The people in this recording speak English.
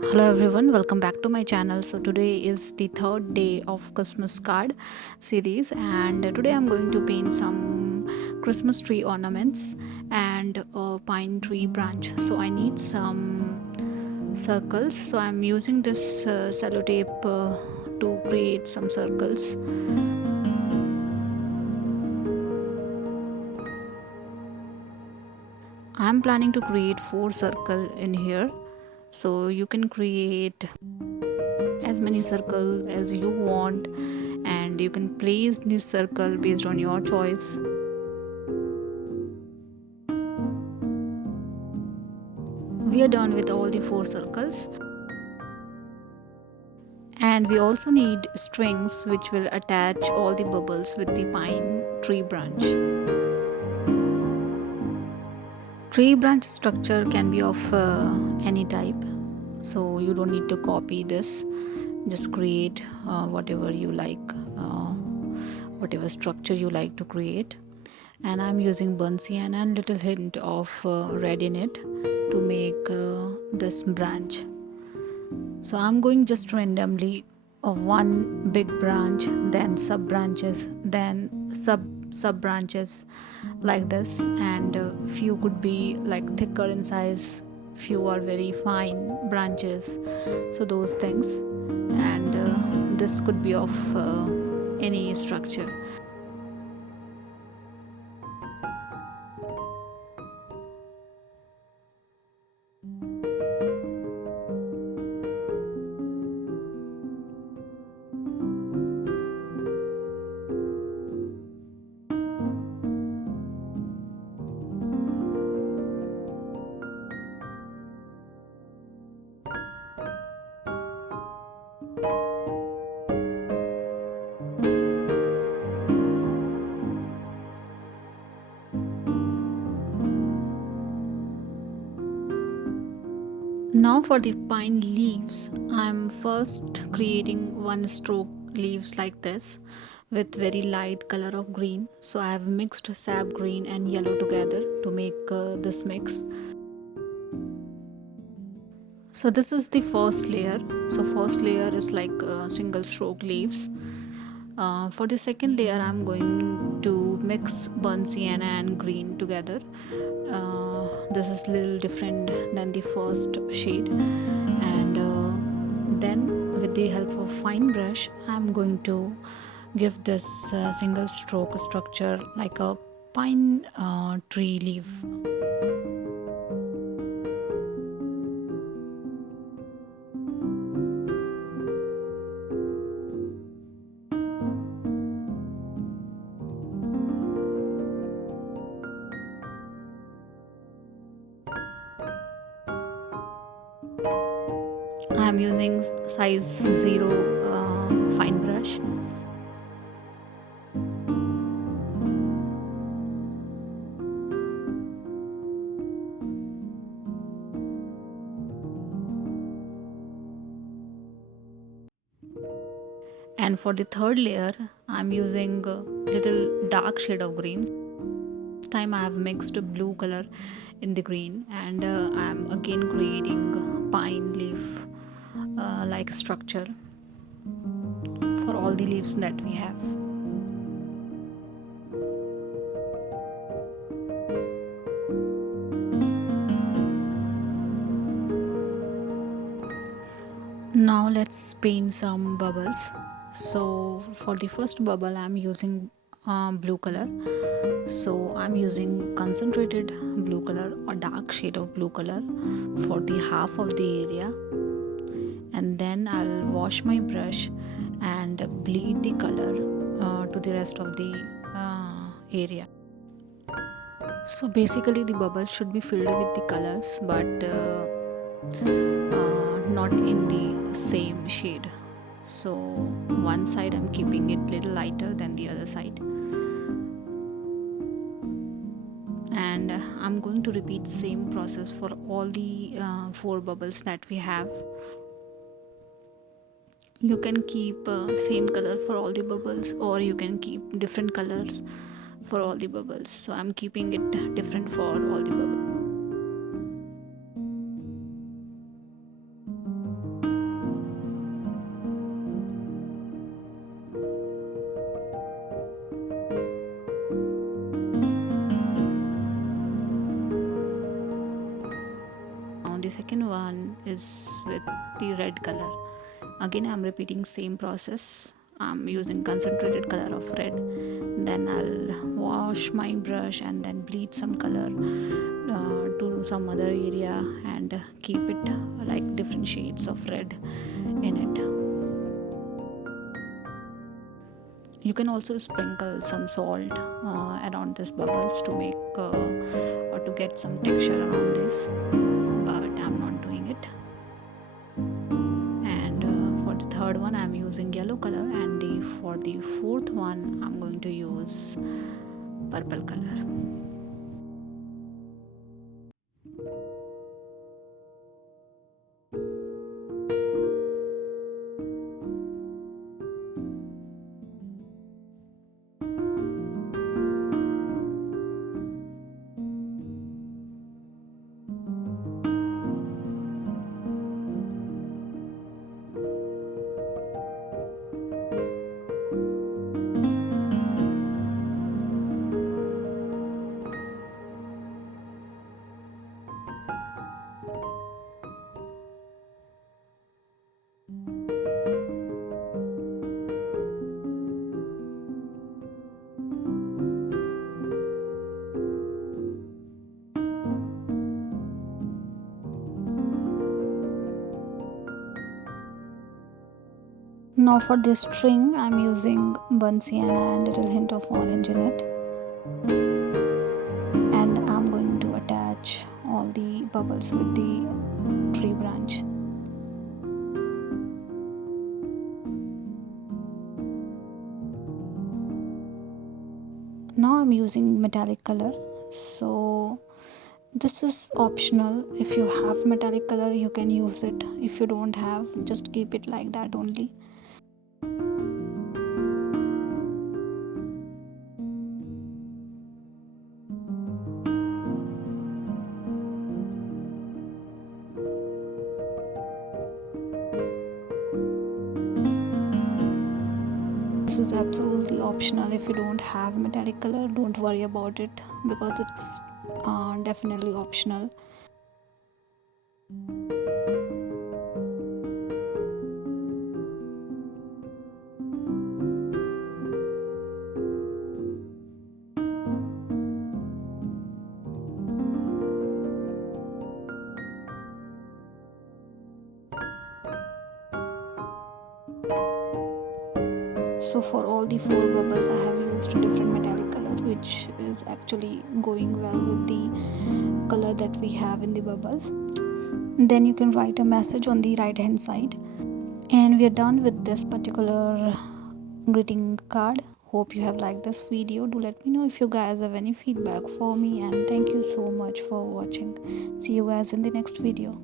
Hello everyone, welcome back to my channel. So today is the third day of Christmas card series, and today I'm going to paint some Christmas tree ornaments and a pine tree branch. So I need some circles. So I'm using this sellotape to create some circles. I'm planning to create 4 circles in here. So you can create as many circles as you want, and you can place this circle based on your choice. We are done with all the 4 circles, and we also need strings which will attach all the bubbles with the pine tree branch. Tree branch structure can be of any type, so you don't need to copy this. Just create whatever you like, whatever structure you like to create. And I'm using burnt sienna and little hint of red in it to make this branch. So I'm going just randomly of one big branch, then sub branches, then sub branches, like this. And few could be like thicker in size, few are very fine branches, so those things. And this could be of any structure. Now for the pine leaves, I'm first creating one stroke leaves like this with very light color of green. So I have mixed sap green and yellow together to make this mix. So this is the first layer. So first layer is like single stroke leaves. For the second layer, I'm going to mix burnt sienna and green together. This is a little different than the first shade, and then with the help of fine brush, I'm going to give this single stroke structure like a pine tree leaf. I'm using size 0 fine brush. And for the third layer, I'm using a little dark shade of green. This time I have mixed blue color in the green, and I'm again creating pine leaf like structure for all the leaves that we have. Now let's paint some bubbles. So for the first bubble, I'm using blue color. So I'm using concentrated blue color or dark shade of blue color for the half of the area, and then I'll wash my brush and bleed the color to the rest of the area. So basically the bubble should be filled with the colors, but not in the same shade. So one side I'm keeping it little lighter than the other side, and I'm going to repeat the same process for all the 4 bubbles that we have. You can keep same color for all the bubbles, or you can keep different colors for all the bubbles. So I'm keeping it different for all the bubbles. The second one is with the red color. Again, I'm repeating same process. I'm using concentrated color of red. Then I'll wash my brush and then bleed some color to some other area and keep it like different shades of red in it. You can also sprinkle some salt around this bubbles to make or to get some texture around this, but I'm not doing it. And for the third one I'm using yellow color, and for the fourth one I'm going to use purple color. Now for this string I'm using burnt sienna and little hint of orange in it, and I'm going to attach all the bubbles with the tree branch. Now I'm using metallic color, so this is optional. If you have metallic color you can use it. If you don't have, just keep it like that only. This is absolutely optional. If you don't have metallic color, don't worry about it because it's definitely optional. So for all the 4 bubbles I have used different metallic color, which is actually going well with the color that we have in the bubbles. Then you can write a message on the right hand side, and we are done with this particular greeting card. Hope you have liked this video. Do let me know if you guys have any feedback for me, and thank you so much for watching. See you guys in the next video.